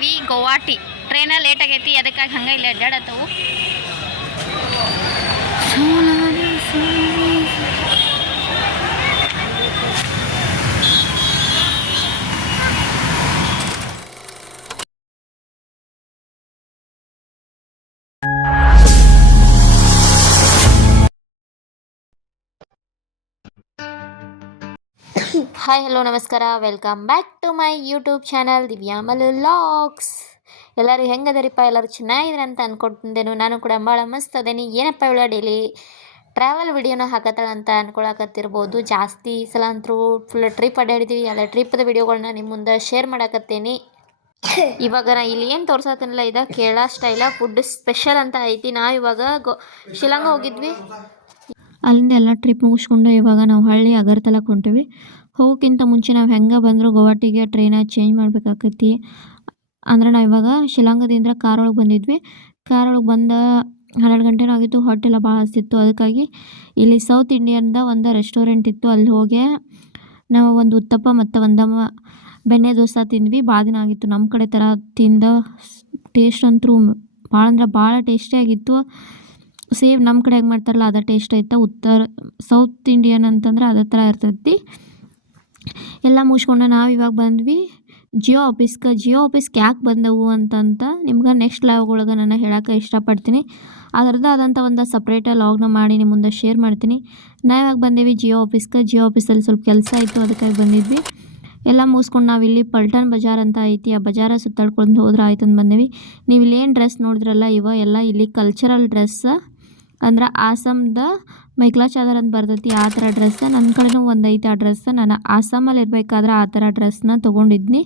ಬಂದೇವಿ ಗೋವಾಟಿ. ಟ್ರೈನ late ಆಗೈತಿ ಅದಕ್ಕಾಗಿ ಹಂಗೆ ಇಲ್ಲಿ ಅಡ್ಡಾಡತ್ತವು. ಹಾಯ್ ಹಲೋ ನಮಸ್ಕಾರ. Welcome back to my YouTube channel Divyamalu LOX ಎಲ್ಲರೂ ಹೆಂಗದರಿಪ್ಪ? ಎಲ್ಲರೂ ಚೆನ್ನಾಗಿದ್ರೆ ಅಂತ ಅಂದ್ಕೊಟ್ಟಿದ್ದೇನು ನಾನು ಕೂಡ ಭಾಳ ಮಸ್ತ್ ಅದೇನಿ. ಏನಪ್ಪ ಇವಳ ಡೈಲಿ ಟ್ರಾವೆಲ್ ವಿಡಿಯೋನ ಹಾಕತ್ತಾಳ ಅಂತ ಅಂದ್ಕೊಳಕತ್ತಿರ್ಬೋದು ಜಾಸ್ತಿ ಸಲ ಅಂತೂ ಫುಲ್ ಟ್ರಿಪ್ ಅಡ್ಡಾಡಿದ್ದೀವಿ ಎಲ್ಲ ಟ್ರಿಪ್ದ ವಿಡಿಯೋಗಳನ್ನ ನಿಮ್ಮ ಮುಂದೆ ಶೇರ್ ಮಾಡಕತ್ತೇನಿ. ಇವಾಗ ನಾ ಇಲ್ಲಿ ಏನು ತೋರ್ಸತ್ತೇನಲ್ಲ, ಇದ ಕೇರಳ ಸ್ಟೈಲ ಫುಡ್ ಸ್ಪೆಷಲ್ ಅಂತ ಐತಿ. ನಾ ಇವಾಗ ಗೋ ಶಿಲಾಂಗ ಹೋಗಿದ್ವಿ. ಅಲ್ಲಿಂದ ಎಲ್ಲ ಟ್ರಿಪ್ ಮುಗಿಸ್ಕೊಂಡು ಇವಾಗ ನಾವು ಹಳ್ಳಿ ಅಗರ್ತಲಕ್ಕೆ ಹೊಂಟಿವಿ ಹೋಗೋಕ್ಕಿಂತ ಮುಂಚೆ ನಾವು ಹೆಂಗೆ ಬಂದರೂ ಗುವಾಹಟಿಗೆ ಟ್ರೈನ ಚೇಂಜ್ ಮಾಡಬೇಕಾಗತ್ತಿ ಅಂದ್ರೆ ನಾವು ಇವಾಗ ಶಿಲಾಂಗದಿಂದ ಕಾರೊಳಗೆ ಬಂದಿದ್ವಿ. ಕಾರ್ ಒಳಗೆ ಬಂದ ಹನ್ನೆರಡು ಗಂಟೆನೂ ಆಗಿತ್ತು. ಹೋಟೆಲ್ ಭಾಳ ಹಸ್ತಿತ್ತು ಅದಕ್ಕಾಗಿ ಇಲ್ಲಿ ಸೌತ್ ಇಂಡಿಯನ್ದ ಒಂದು ರೆಸ್ಟೋರೆಂಟ್ ಇತ್ತು. ಅಲ್ಲಿ ಹೋಗಿ ನಾವು ಒಂದು ಉತ್ತಪ್ಪ ಮತ್ತು ಒಂದು ಬೆಣ್ಣೆ ದೋಸೆ ತಿಂದ್ವಿ. ಭಾಳ ದಿನ ಆಗಿತ್ತು. ನಮ್ಮ ಕಡೆ ಥರ ತಿಂದ ಟೇಸ್ಟ್ ಅಂತೂ ಭಾಳ ಅಂದ್ರೆ ಭಾಳ ಟೇಸ್ಟಿಯಾಗಿತ್ತು ಸೇಮ್ ನಮ್ಮ ಕಡೆ ಹೆಂಗೆ ಮಾಡ್ತಾರಲ್ಲ, ಅದೇ ಟೇಸ್ಟ್ ಐತೆ. ಉತ್ತರ ಸೌತ್ ಇಂಡಿಯನ್ ಅಂತಂದ್ರೆ ಅದೇ ಥರ ಇರ್ತೈತಿ. ಎಲ್ಲ ಮುಗಿಸ್ಕೊಂಡು ನಾವು ಇವಾಗ ಬಂದ್ವಿ. ಜಿಯೋ ಆಫೀಸ್ಗೆ ಜಿಯೋ ಆಫೀಸ್ಗೆ ಯಾಕೆ ಬಂದವು ಅಂತಂತ ನಿಮ್ಗೆ ನೆಕ್ಸ್ಟ್ ಲಾಗ್ ಒಳಗೆ ನಾನು ಹೇಳೋಕ್ಕೆ ಇಷ್ಟಪಡ್ತೀನಿ. ಅದರದ್ದು ಆದಂಥ ಒಂದು ಸಪ್ರೇಟಾಗಿ ಲಾಗ್ನ ಮಾಡಿ ನಿಮ್ಮ ಮುಂದೆ ಶೇರ್ ಮಾಡ್ತೀನಿ. ನಾವು ಇವಾಗ ಬಂದೇವಿ ಜಿಯೋ ಆಫೀಸ್ಗೆ ಜಿಯೋ ಆಫೀಸಲ್ಲಿ ಸ್ವಲ್ಪ ಕೆಲಸ ಇತ್ತು ಅದಕ್ಕಾಗಿ ಬಂದಿದ್ವಿ. ಎಲ್ಲ ಮುಗಿಸ್ಕೊಂಡು ನಾವು ಇಲ್ಲಿ ಪಲ್ಟನ್ ಬಜಾರ್ ಅಂತ ಐತಿ, ಆ ಬಜಾರ ಸುತ್ತಾಡ್ಕೊಂಡು ಹೋದ್ರೆ ಆಯ್ತು ಅಂತ ಬಂದೇವಿ. ನೀವು ಏನು ಡ್ರೆಸ್ ನೋಡಿದ್ರಲ್ಲ ಇವ, ಎಲ್ಲ ಇಲ್ಲಿ ಕಲ್ಚರಲ್ ಡ್ರೆಸ್ ಅಂದ್ರೆ ಆಸಾಮ್ದ ಮೈಕ್ಲಾ ಚಾದರ್ ಅಂತ ಬರ್ತೈತಿ ಆ ಥರ ಡ್ರೆಸ್ ನನ್ನ ಕಡೆನೂ ಒಂದು ಐತೆ ಆ ಡ್ರೆಸ್ ನಾನು ಆಸಾಮಲ್ಲಿ ಇರಬೇಕಾದ್ರೆ ಆ ಥರ ಡ್ರೆಸ್ನ ತೊಗೊಂಡಿದ್ನಿ.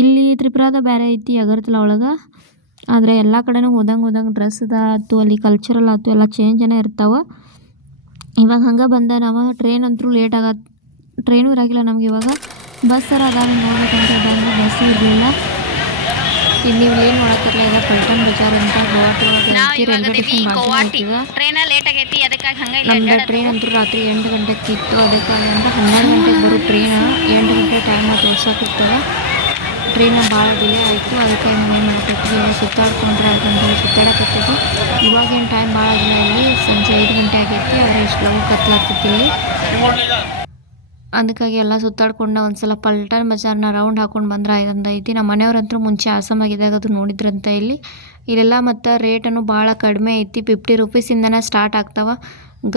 ಇಲ್ಲಿ ತ್ರಿಪುರಾದ ಬೇರೆ ಐತಿ ಅಗರ್ತಲ ಒಳಗೆ. ಆದರೆ ಎಲ್ಲ ಕಡೆನೂ ಹೋದಂಗೆ ಹೋದಂಗೆ ಡ್ರೆಸ್ದ ಆಯ್ತು ಅಲ್ಲಿ ಕಲ್ಚರಲ್ ಆಯ್ತು ಎಲ್ಲ ಚೇಂಜನೇ ಇರ್ತಾವೆ. ಇವಾಗ ಹಂಗೆ ಬಂದ, ನಾವು ಟ್ರೈನ್ ಅಂತೂ ಲೇಟ್ ಆಗತ್ತೆ ಟ್ರೈನೂ ಇರಾಗಿಲ್ಲ ನಮ್ಗೆ ಇವಾಗ. ಬಸ್ಸರ ಅದಾವೆ ನೋಡ್ಬೇಕಂತ ಬಂದು ಬಸ್ಸು ಇರಲಿಲ್ಲ. ಇಲ್ಲಿ ನೀವು ಏನು ನೋಡತ್ತಿರಲ್ಲ ಇದೆ ಪಲ್ಟನ್ ಬಜಾರ್ ಅಂತ ಟ್ರೈನ್ ಲೇಟ್ ಆಗೈತಿ ಅದಕ್ಕಾಗಿ ಹಂಗೆ ನಮ್ದು ಟ್ರೈನ್ ಅಂತೂ ರಾತ್ರಿ ಎಂಟು ಗಂಟೆಗೆ ಇತ್ತು. ಅದಕ್ಕಾಗಿ ಅಂದ್ರೆ ಹನ್ನೆರಡು ಗಂಟೆಗೆ ಬರೋ ಟ್ರೈನ್ ಎಂಟು ಗಂಟೆ ಟೈಮ್ ತೋರ್ಸಕ್ಕಿರ್ತವೆ ಟ್ರೈನ್ ಭಾಳ ಡಿಲೇ ಆಯಿತು. ಅದಕ್ಕೆ ನಾವು ಏನು ಮಾಡ್ತಿದ್ವಿ ಸುತ್ತಾಡ್ಕೊಂಡ್ರೆ ಅಂತೇಳಿ ಸುತ್ತಾಡಕತ್ತಿದ್ವಿ. ಇವಾಗೇನು ಟೈಮ್ ಭಾಳ ಆಗಿಲ್ಲ ಇಲ್ಲಿ ಸಂಜೆ ಐದು ಗಂಟೆ ಆಗೈತಿ. ಆದರೆ ಇಷ್ಟು ಲಗು ಕತ್ಲಾಗ್ತೈತಿ ಇಲ್ಲಿ. ಅದಕ್ಕಾಗಿ ಎಲ್ಲ ಸುತ್ತಾಡ್ಕೊಂಡು ಒಂದ್ಸಲ ಪಲ್ಟನ್ ಬಜಾರ್ನ ರೌಂಡ್ ಹಾಕೊಂಡು ಬಂದ್ರೆ ಆಯ್ತಂದ ಐತಿ ನಮ್ಮ ಮನೆಯವ್ರಂತೂ ಮುಂಚೆ ಆಸಾಮಾಗಿದ್ದಾಗ ಅದು ನೋಡಿದ್ರಂತ ಇಲ್ಲಿ. ಇಲ್ಲೆಲ್ಲ ಮತ್ತು ರೇಟನ್ನು ಭಾಳ ಕಡಿಮೆ ಐತಿ ಫಿಫ್ಟಿ ರುಪೀಸಿಂದನೇ ಸ್ಟಾರ್ಟ್ ಆಗ್ತಾವ.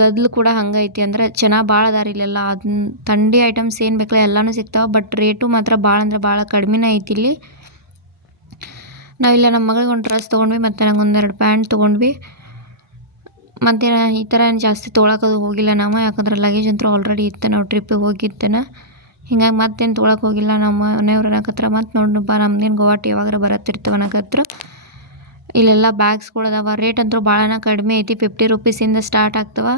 ಗದ್ಲು ಕೂಡ ಹಂಗೆ ಐತಿ ಅಂದ್ರೆ ಚೆನ್ನಾಗಿ ಭಾಳ ಅದಾರ ಇಲ್ಲೆಲ್ಲ. ಅದನ್ನ ಥಂಡಿ ಐಟಮ್ಸ್ ಏನು ಬೇಕಲ್ಲ ಎಲ್ಲನೂ ಸಿಗ್ತಾವೆ ಬಟ್ ರೇಟು ಮಾತ್ರ ಭಾಳ ಅಂದ್ರೆ ಭಾಳ ಕಡಿಮೆನೇ ಐತಿ ಇಲ್ಲಿ. ನಾವಿಲ್ಲ ನಮ್ಮ ಮಗಳಿಗೆ ಒಂದು ಡ್ರೆಸ್ ತೊಗೊಂಡ್ವಿ, ಮತ್ತು ನಂಗೆ ಒಂದೆರಡು ಪ್ಯಾಂಟ್ ತೊಗೊಂಡ್ವಿ. ಮತ್ತು ಈ ಥರ ಏನು ಜಾಸ್ತಿ ತೊಗೊಳಕ್ಕದು ಹೋಗಿಲ್ಲ ನಾವು ಯಾಕಂದ್ರೆ ಲಗೇಜ್ ಅಂತೂ ಆಲ್ರೆಡಿ ಇತ್ತು. ನಾವು ಟ್ರಿಪ್ಪಿಗೆ ಹೋಗಿದ್ದೇನೆ ಹಿಂಗಾಗಿ ಮತ್ತೇನು ತೊಗೊಳಕ್ಕೆ ಹೋಗಿಲ್ಲ ನಮ್ಮ ಮನೆಯವ್ರು ಅನ್ನಕತ್ರ ಮತ್ತು ನೋಡೋಣ ಬಾ, ನಮ್ದೇನು ಗೋವಾಟಿ ಯಾವಾಗಾರ ಬರತ್ತಿರ್ತವೆ ಅನ್ನಕತ್ರ ಇಲ್ಲೆಲ್ಲ ಬ್ಯಾಗ್ಸ್ಗಳದಾವ ರೇಟ್ ಅಂತೂ ಭಾಳನ ಕಡಿಮೆ ಐತಿ. ಫಿಫ್ಟಿ ರುಪೀಸಿಂದ ಸ್ಟಾರ್ಟ್ ಆಗ್ತವೆ.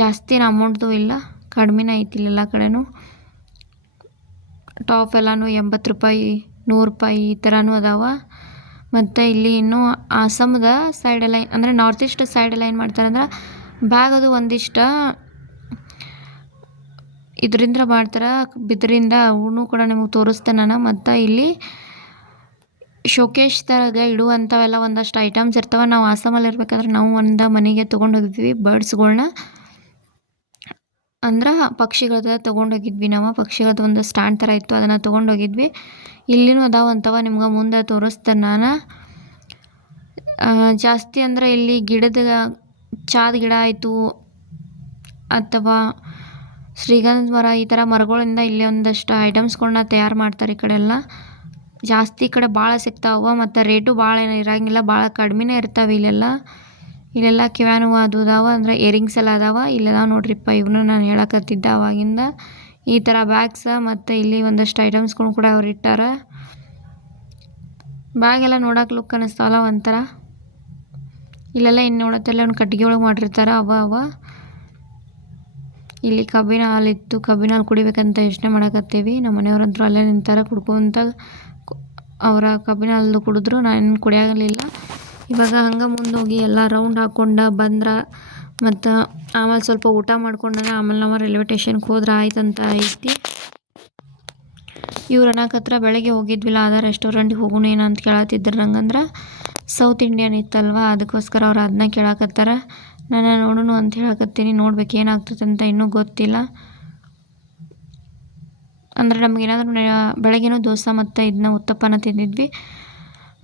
ಜಾಸ್ತಿ ಅಮೌಂಟ್ದು ಇಲ್ಲ. ಕಡಿಮೆನೇ ಐತಿ ಇಲ್ಲೆಲ್ಲ ಕಡೆನೂ. ಟಾಪ್ ಎಲ್ಲನೂ ಎಂಬತ್ತು ರೂಪಾಯಿ, ನೂರು ರೂಪಾಯಿ ಈ ಥರನೂ ಅದಾವ. ಮತ್ತು ಇಲ್ಲಿ ಇನ್ನೂ ಸೈಡ್ ಸೈಡೆಲ್ಲ ಅಂದರೆ ನಾರ್ತ್ ಈಸ್ಟ್ ಸೈಡೆಲ್ಲ ಏನು ಮಾಡ್ತಾರೆ ಅಂದ್ರೆ ಬ್ಯಾಗ್ ಅದು ಒಂದಿಷ್ಟು ಇದರಿಂದ ಮಾಡ್ತಾರೆ, ಬಿದಿರಿಂದ ಅವನು ಕೂಡ ನಿಮಗೆ ತೋರಿಸ್ತೇನೆ ನಾನು. ಮತ್ತು ಇಲ್ಲಿ ಶೋಕೇಶ್ ತರಗೆ ಇಡುವಂಥವೆಲ್ಲ ಒಂದಷ್ಟು ಐಟಮ್ಸ್ ಇರ್ತವೆ. ನಾವು ಆಸಮಲ್ಲಿ ಇರ್ಬೇಕಾದ್ರೆ ನಾವು ಒಂದು ಮನೆಗೆ ತೊಗೊಂಡು ಹೋಗಿದ್ವಿ. ಬರ್ಡ್ಸ್ಗಳ್ನ ಅಂದ್ರೆ ಪಕ್ಷಿಗಳದ ತೊಗೊಂಡೋಗಿದ್ವಿ ನಾವು. ಪಕ್ಷಿಗಳದ್ದು ಒಂದು ಸ್ಟ್ಯಾಂಡ್ ಥರ ಇತ್ತು, ಅದನ್ನು ತೊಗೊಂಡೋಗಿದ್ವಿ. ಇಲ್ಲಿನೂ ಅದಾವ ಅಂತವ ನಿಮ್ಗೆ ಮುಂದೆ ತೋರಿಸ್ತೇನೆ ನಾನು. ಜಾಸ್ತಿ ಅಂದ್ರೆ ಇಲ್ಲಿ ಗಿಡದ ಚಾದ ಗಿಡ ಆಯಿತು, ಅಥವಾ ಶ್ರೀಗಂಧ ಮರ, ಈ ಥರ ಮರಗಳಿಂದ ಇಲ್ಲಿ ಒಂದಷ್ಟು ಐಟಮ್ಸ್ಗಳನ್ನ ತಯಾರು ಮಾಡ್ತಾರೆ ಈ ಕಡೆ ಎಲ್ಲ. ಜಾಸ್ತಿ ಈ ಕಡೆ ಭಾಳ ಸಿಗ್ತಾವ, ಮತ್ತು ರೇಟು ಭಾಳ ಏನು ಇರಂಗಿಲ್ಲ ಭಾಳ ಕಡಿಮೆನೇ ಇರ್ತಾವೆ ಇಲ್ಲೆಲ್ಲ. ಇಲ್ಲೆಲ್ಲ ಕಿವ್ಯಾನು ಅದು ಇದಾವ ಅಂದ್ರೆ ಇಯರಿಂಗ್ಸ್ ಎಲ್ಲ ಅದಾವ. ಇಲ್ಲೆಲ್ಲ ನೋಡ್ರಿಪ್ಪ ಇವನು ನಾನು ಹೇಳಕತ್ತಿದ್ದೆ ಅವಾಗಿಂದ. ಈ ಥರ ಬ್ಯಾಗ್ಸ ಮತ್ತು ಇಲ್ಲಿ ಒಂದಷ್ಟು ಐಟಮ್ಸ್ಗಳು ಕೂಡ ಅವ್ರು ಇಟ್ಟಾರ. ಬ್ಯಾಗ್ ಎಲ್ಲ ನೋಡಕ್ಕೆ ಲುಕ್ ಅನ್ನಿಸ್ತಾವಲ್ಲ ಒಂಥರ. ಇಲ್ಲೆಲ್ಲ ಇನ್ನು ನೋಡತ್ತೆಲ್ಲ ಅವ್ನು ಕಟ್ಟಿಗೆ ಒಳಗೆ ಮಾಡಿರ್ತಾರೆ, ಅವ ಅವ. ಇಲ್ಲಿ ಕಬ್ಬಿನ ಹಾಲಿತ್ತು ಕಬ್ಬಿನ ಹಾಲು ಕುಡಿಬೇಕಂತ ಯೋಚನೆ ಮಾಡಕತ್ತೀವಿ. ನಮ್ಮ ಮನೆಯವ್ರಂತೂ ಅಲ್ಲೇ ನಿಂತಾರ ಕುಡ್ಕೊಂತ ಅವರ ಕಬ್ಬಿನ ಹಾಲು ಕುಡಿದ್ರು, ನಾನು ಕುಡಿಯಾಗಲಿಲ್ಲ ಇವಾಗ ಹಂಗೆ ಮುಂದೆ ಹೋಗಿ ಎಲ್ಲ ರೌಂಡ್ ಹಾಕ್ಕೊಂಡು ಬಂದ್ರೆ ಮತ್ತು ಆಮೇಲೆ ಸ್ವಲ್ಪ ಊಟ ಮಾಡ್ಕೊಂಡಾಗ ಆಮೇಲೆ ನಾವು ರೈಲ್ವೆ ಸ್ಟೇಷನ್ಗೆ ಹೋದ್ರೆ ಆಯ್ತಂತ ಐತಿ. ಇವ್ರು ಅನ್ನಕತ್ರ ಬೆಳಗ್ಗೆ ಹೋಗಿದ್ವಿಲ್ಲ, ಅದ ರೆಸ್ಟೋರೆಂಟ್ಗೆ ಹೋಗೋಣ ಏನು ಅಂತ ಕೇಳತ್ತಿದ್ರು ನಂಗಂದ್ರೆ ಸೌತ್ ಇಂಡಿಯನ್ ಇತ್ತಲ್ವ, ಅದಕ್ಕೋಸ್ಕರ ಅವ್ರು ಅದನ್ನ ಕೇಳಕತ್ತಾರ. ನಾನು ನೋಡೋಣ ಅಂತ ಹೇಳಕತ್ತೀನಿ, ನೋಡ್ಬೇಕು ಏನಾಗ್ತದೆ ಅಂತ ಇನ್ನೂ ಗೊತ್ತಿಲ್ಲ. ಅಂದ್ರೆ ನಮಗೇನಾದ್ರೂ ಬೆಳಗ್ಗೆನೂ ದೋಸೆ ಮತ್ತು ಇದನ್ನ ಉತ್ತಪ್ಪನ ತಿಂದಿದ್ವಿ.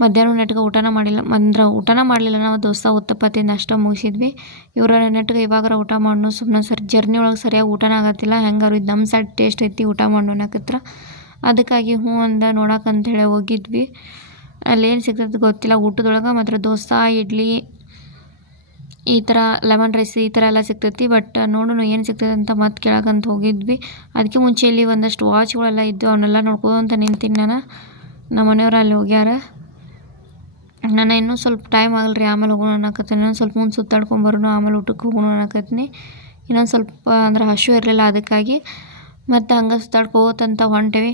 ಮಧ್ಯಾಹ್ನ ನೆಟ್ಗೆ ಊಟನ ಮಾಡಿಲ್ಲ, ಅಂದ್ರೆ ಊಟನ ಮಾಡಲಿಲ್ಲ. ನಾವು ದೋಸೆ ಉತ್ತಪತ್ತಿ ನಷ್ಟ ಮುಗಿಸಿದ್ವಿ. ಇವರ ನೆಟ್ಗೆ ಇವಾಗಾರ ಊಟ ಮಾಡೋಣ ಸುಮ್ಮನೆ ಸರಿ ಜರ್ನಿ ಒಳಗೆ ಸರಿಯಾಗಿ ಊಟನ ಆಗತ್ತಿಲ್ಲ. ಹೆಂಗಾರು ಇದು ನಮ್ಮ ಸೈಡ್ ಟೇಸ್ಟ್ ಐತಿ ಊಟ ಮಾಡೋಣ ಅನ್ನಕತ್ರ. ಅದಕ್ಕಾಗಿ ಹ್ಞೂ ಅಂದ ನೋಡಕ್ಕಂಥೇಳಿ ಹೋಗಿದ್ವಿ. ಅಲ್ಲೇನು ಸಿಗ್ತದೆ ಗೊತ್ತಿಲ್ಲ. ಊಟದೊಳಗೆ ಮಾತ್ರ ದೋಸೆ, ಇಡ್ಲಿ, ಈ ಥರ ಲೆಮನ್ ರೈಸ್ ಈ ಥರ ಎಲ್ಲ ಸಿಗ್ತೈತಿ. ಬಟ್ ನೋಡೋಣ ಏನು ಸಿಗ್ತದೆ ಅಂತ ಮತ್ತೆ ಕೇಳಕ್ಕಂತ ಹೋಗಿದ್ವಿ. ಅದಕ್ಕೆ ಮುಂಚೆ ಇಲ್ಲಿ ಒಂದಷ್ಟು ವಾಚ್ಗಳೆಲ್ಲ ಇದ್ದು ಅವನ್ನೆಲ್ಲ ನೋಡ್ಕೋತ ನಿಂತೀನಿ ನಾನು. ನಮ್ಮ ಮನೆಯವ್ರು ಅಲ್ಲಿ ಹೋಗ್ಯಾರ. ನಾನು ಇನ್ನೂ ಸ್ವಲ್ಪ ಟೈಮ್ ಆಗಲ್ರಿ, ಆಮೇಲೆ ಹೋಗೋಣ ಅನ್ನಕತ್ತೀನಿ. ಇನ್ನೊಂದು ಸ್ವಲ್ಪ ಮುಂದೆ ಸುತ್ತಾಡ್ಕೊಂಡು ಬರೋಣ, ಆಮೇಲೆ ಊಟಕ್ಕೆ ಹೋಗೋಣ ಅನ್ನಕತ್ತೀನಿ. ಇನ್ನೊಂದು ಸ್ವಲ್ಪ ಅಂದ್ರೆ ಹಸಿವು ಇರಲಿಲ್ಲ ಅದಕ್ಕಾಗಿ. ಮತ್ತು ಹಂಗೆ ಸುತ್ತಾಡ್ಕೋತಂತ ಹೊಂಟೇವಿ.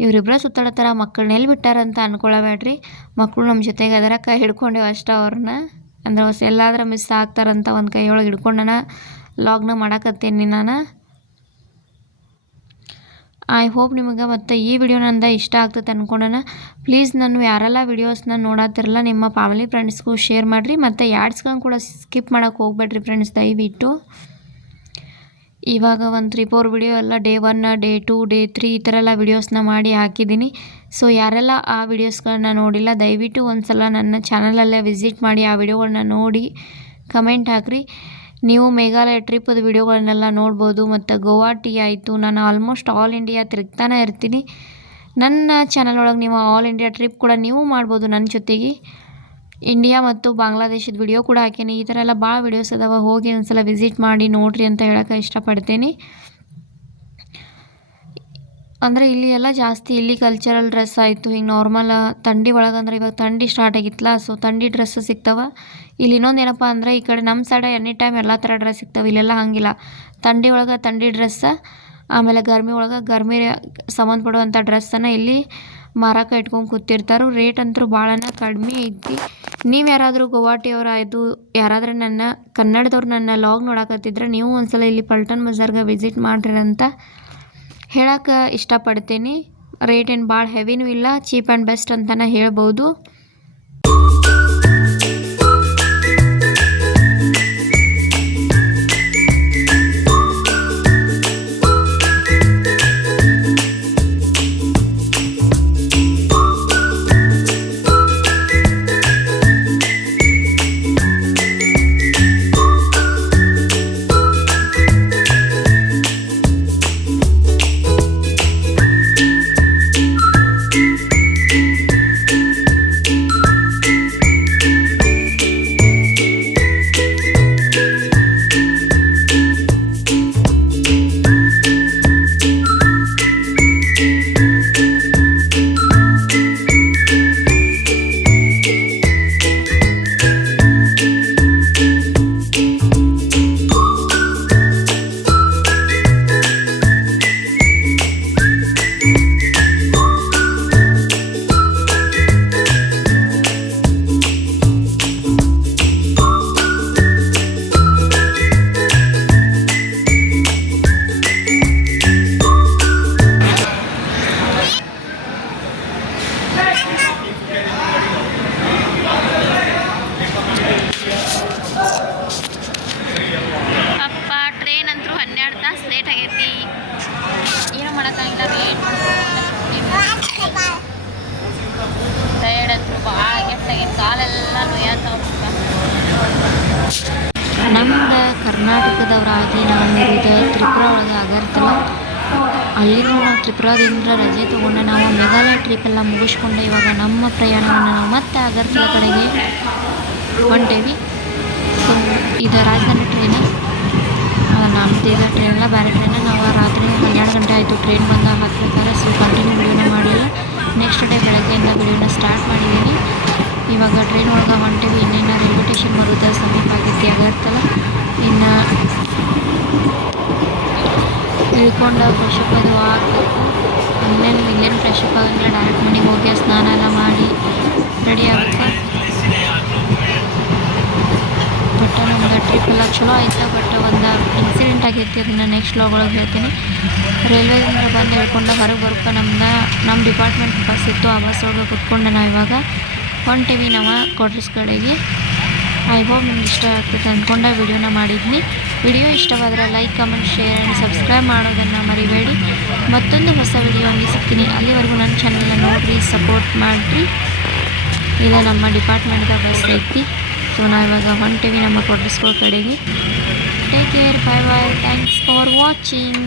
ಇವರಿಬ್ಬರೇ ಸುತ್ತಾಡತ್ತಾರ ಮಕ್ಕಳನ್ನ ಎಲ್ಲಿ ಬಿಟ್ಟಾರಂತ ಅನ್ಕೊಳಬೇಡ್ರಿ. ಮಕ್ಕಳು ನಮ್ಮ ಜೊತೆಗೆ ಅದರ, ಕೈ ಹಿಡ್ಕೊಂಡೇವು ಅಷ್ಟೇ ಅವ್ರನ್ನ. ಅಂದ್ರೆ ಹೊಸ ಎಲ್ಲಾದ್ರೂ ಮಿಸ್ ಆಗ್ತಾರಂತ ಒಂದು ಕೈಯೊಳಗೆ ಹಿಡ್ಕೊಂಡನ ಲಾಗ್ನ ಮಾಡಕತ್ತೀನಿ ನಾನು. ಐ ಹೋಪ್ ನಿಮಗೆ ಮತ್ತು ಈ ವಿಡಿಯೋ ನಂದ ಇಷ್ಟ ಆಗ್ತದೆ ಅಂದ್ಕೊಂಡನ ಪ್ಲೀಸ್ ನಾನು ಯಾರೆಲ್ಲ ವೀಡಿಯೋಸ್ನ ನೋಡತ್ತಿರಲ್ಲ ನಿಮ್ಮ ಫ್ಯಾಮಿಲಿ ಫ್ರೆಂಡ್ಸ್ಗೂ ಶೇರ್ ಮಾಡಿರಿ. ಮತ್ತು ಯಾಡ್ಸ್ಗಳನ್ನ ಕೂಡ ಸ್ಕಿಪ್ ಮಾಡೋಕ್ಕೆ ಹೋಗ್ಬೇಡ್ರಿ ಫ್ರೆಂಡ್ಸ್ ದಯವಿಟ್ಟು. ಇವಾಗ ಒಂದು ತ್ರೀ ಫೋರ್ ವಿಡಿಯೋ ಎಲ್ಲ day one day two day three ಈ ಥರ ಎಲ್ಲ ವೀಡಿಯೋಸ್ನ ಮಾಡಿ ಹಾಕಿದ್ದೀನಿ. ಸೊ ಯಾರೆಲ್ಲ ಆ ವಿಡಿಯೋಸ್ಗಳನ್ನ ನೋಡಿಲ್ಲ, ದಯವಿಟ್ಟು ಒಂದು ಸಲ ನನ್ನ ಚಾನಲಲ್ಲೇ ವಿಸಿಟ್ ಮಾಡಿ ಆ ವಿಡಿಯೋಗಳನ್ನ ನೋಡಿ ಕಮೆಂಟ್ ಹಾಕಿರಿ. ನೀವು ಮೇಘಾಲಯ ಟ್ರಿಪ್ದು ವಿಡಿಯೋಗಳನ್ನೆಲ್ಲ ನೋಡ್ಬೋದು ಮತ್ತು ಗೋವಾ ಟೀ ಆಯಿತು. ನಾನು ಆಲ್ಮೋಸ್ಟ್ ಆಲ್ ಇಂಡಿಯಾ ತಿರುಗ್ತಾನೆ ಇರ್ತೀನಿ. ನನ್ನ ಚಾನಲ್ ಒಳಗೆ ನೀವು ಆಲ್ ಇಂಡಿಯಾ ಟ್ರಿಪ್ ಕೂಡ ನೀವು ಮಾಡ್ಬೋದು ನನ್ನ ಜೊತೆಗೆ. ಇಂಡಿಯಾ ಮತ್ತು ಬಾಂಗ್ಲಾದೇಶದ ವಿಡಿಯೋ ಕೂಡ ಹಾಕೀನಿ. ಈ ಥರ ಎಲ್ಲ ಭಾಳ ವಿಡಿಯೋಸ್ ಅದಾವ. ಹೋಗಿ ಒಂದ್ಸಲ ವಿಸಿಟ್ ಮಾಡಿ, ನೋಡಿರಿ ಅಂತ ಹೇಳೋಕೆ ಇಷ್ಟಪಡ್ತೀನಿ. ಅಂದರೆ ಇಲ್ಲಿ ಎಲ್ಲ ಜಾಸ್ತಿ ಇಲ್ಲಿ ಕಲ್ಚರಲ್ ಡ್ರೆಸ್ ಆಯಿತು, ಹಿಂಗೆ ನಾರ್ಮಲ್ ಥಂಡಿ ಒಳಗೆ ಅಂದ್ರೆ ಇವಾಗ ಥಂಡಿ ಸ್ಟಾರ್ಟ್ ಆಗಿತ್ತಲ್ಲ ಸೊ ಥಂಡಿ ಡ್ರೆಸ್ ಸಿಗ್ತಾವೆ. ಇಲ್ಲಿ ಇನ್ನೊಂದು ಏನಪ್ಪ ಅಂದರೆ ಈ ಕಡೆ ನಮ್ಮ ಸೈಡ ಎನಿ ಟೈಮ್ ಎಲ್ಲ ಥರ ಡ್ರೆಸ್ ಸಿಗ್ತಾವೆ, ಇಲ್ಲೆಲ್ಲ ಹಾಗಿಲ್ಲ. ಥಂಡಿ ಒಳಗೆ ಥಂಡಿ ಡ್ರೆಸ್ಸ ಆಮೇಲೆ ಗರ್ಮಿ ಒಳಗೆ ಗರ್ಮಿ ಸಂಬಂಧಪಡುವಂಥ ಡ್ರೆಸ್ಸನ್ನು ಇಲ್ಲಿ ಮಾರಾಕ ಇಟ್ಕೊಂಡು ಕೂತಿರ್ತಾರೆ. ರೇಟ್ ಅಂತೂ ಭಾಳನ ಕಡಿಮೆ ಐತಿ. ನೀವು ಯಾರಾದರೂ ಇದು ಯಾರಾದರೂ ನನ್ನ ಕನ್ನಡದವ್ರು ನನ್ನ ಲಾಗ್ ನೋಡಕತ್ತಿದ್ರೆ ನೀವು ಒಂದ್ಸಲ ಇಲ್ಲಿ ಪಲ್ಟನ್ ಬಜಾರ್ಗೆ ವಿಸಿಟ್ ಮಾಡಿರಂತ ಹೇಳಕ್ಕೆ ಇಷ್ಟಪಡ್ತೀನಿ. ರೇಟ್ ಏನು ಭಾಳ ಹೆವಿನೂ ಇಲ್ಲ ಚೀಪ್ ಆ್ಯಂಡ್ ಬೆಸ್ಟ್ ಅಂತಲೇ ಹೇಳ್ಬೋದು. ಕರ್ನಾಟಕದವರಾಗಿ ನಾವು ಇರೋದು ತ್ರಿಪುರ ಒಳಗೆ ಆಗಿರ್ತಲ್ಲ ಅಲ್ಲಿನೂ ನಾವು ತ್ರಿಪುರಾದಿಂದ ರಜೆ ತೊಗೊಂಡು ನಾವು ಮೇಘಾಲಯ ಟ್ರಿಪ್ ಎಲ್ಲ ಮುಗಿಸ್ಕೊಂಡು ಇವಾಗ ನಮ್ಮ ಪ್ರಯಾಣವನ್ನು ನಾವು ಮತ್ತೆ ಅಗರ್ತಲ ಕಡೆಗೆ ಹೊಂಟೇವಿ. ಸೊ ಇದು ರಾಜಧಾನಿ ಟ್ರೈನ್ ನಮ್ಮ ಈಗ ಟ್ರೈನೆಲ್ಲ ಬೇರೆ ಟ್ರೈನ ನಾವು ರಾತ್ರಿ ಹನ್ನೆರಡು ಗಂಟೆ ಆಯಿತು. ಟ್ರೈನ್ ಬಂದ ಹತ್ಬೇಕಾದ್ರೆ ಸೊ ಕಂಟಿನ್ಯೂ ವಿಡಿಯೋನ ಮಾಡಿಲ್ಲ ನೆಕ್ಸ್ಟ್ ಡೇ ಬೆಳಗ್ಗೆಯಿಂದ ವಿಡಿಯೋನ ಸ್ಟಾರ್ಟ್ ಮಾಡಿದ್ದೀನಿ. ಇವಾಗ ಟ್ರೈನ್ ಒಳಗೆ ಹೊಂಟೇವಿ. ಇನ್ನೇನು ರೈಲ್ವೆ ಸ್ಟೇಷನ್ ಬರೋದು ಸಮೀಪ ಆಗೈತಿ ಆಗಿರ್ತಲ್ಲ ಇನ್ನು ಫ್ರೆಶಪ್ ಅದು ಆಗಬೇಕು ಇನ್ನೇನು ಇಲ್ಲೇನು ಫ್ರೆಶಪ್ ಆಗಂಗಿಲ್ಲ ಡೈರೆಕ್ಟ್ ಮನೆಗೆ ಹೋಗಿ ಸ್ನಾನ ಎಲ್ಲ ಮಾಡಿ ರೆಡಿ ಆಗುತ್ತೆ? ಬಟ್ ನಮ್ದು ಟ್ರಿಪ್ ಎಲ್ಲ ಚಲೋ ಆಯ್ತು? ಬಟ್ ಒಂದು ಇನ್ಸಿಡೆಂಟ್ ಆಗೈತಿ ಅದನ್ನು ನೆಕ್ಸ್ಟ್ ಒಳಗೆ ಹೇಳ್ತೀನಿ. ರೈಲ್ವೆಯಿಂದ ಬಂದು ಹೇಳ್ಕೊಂಡು ಹೊರಗೆ ಬರ್ಕ ನಮ್ಮನ್ನ ನಮ್ಮ ಡಿಪಾರ್ಟ್ಮೆಂಟ್ ಬಸ್ ಇತ್ತು, ಆ ಬಸ್ ಒಳಗೆ ಕುತ್ಕೊಂಡು ನಾವು ಇವಾಗ. ಹೊಂಟಿವಿ ನಾವು ಕ್ವಾರ್ಟರ್ಸ್ ಕಡೆಗೆ. ಐ ಹೋಪ್ ನಿಮ್ಗೆ ಇಷ್ಟ ಆಗ್ತೈತೆ ಅಂದ್ಕೊಂಡೆ ವಿಡಿಯೋನ ಮಾಡಿದ್ನಿ. ವಿಡಿಯೋ ಇಷ್ಟವಾದರೆ like, comment, share and subscribe ಮಾಡೋದನ್ನು ಮರಿಬೇಡಿ. ಮತ್ತೊಂದು ಹೊಸ ವಿಡಿಯೋ ಹಂಗೆ ಸಿಗ್ತೀನಿ. ಅಲ್ಲಿವರೆಗೂ ನನ್ನ ಚಾನಲ್ನ ನೋಡಿರಿ ಸಪೋರ್ಟ್ ಮಾಡಿರಿ. ಇಲ್ಲ ನಮ್ಮ ಡಿಪಾರ್ಟ್ಮೆಂಟ್ದ ಬಸ್ ಐತಿ ಸೊ ನಾವು ಇವಾಗ ಹೊಂಟೀವಿ ನಮ್ಮ ಕೊಡಿಸ್ಕೋ ಕಡೆಗೆ. Take care bye bye thanks for watching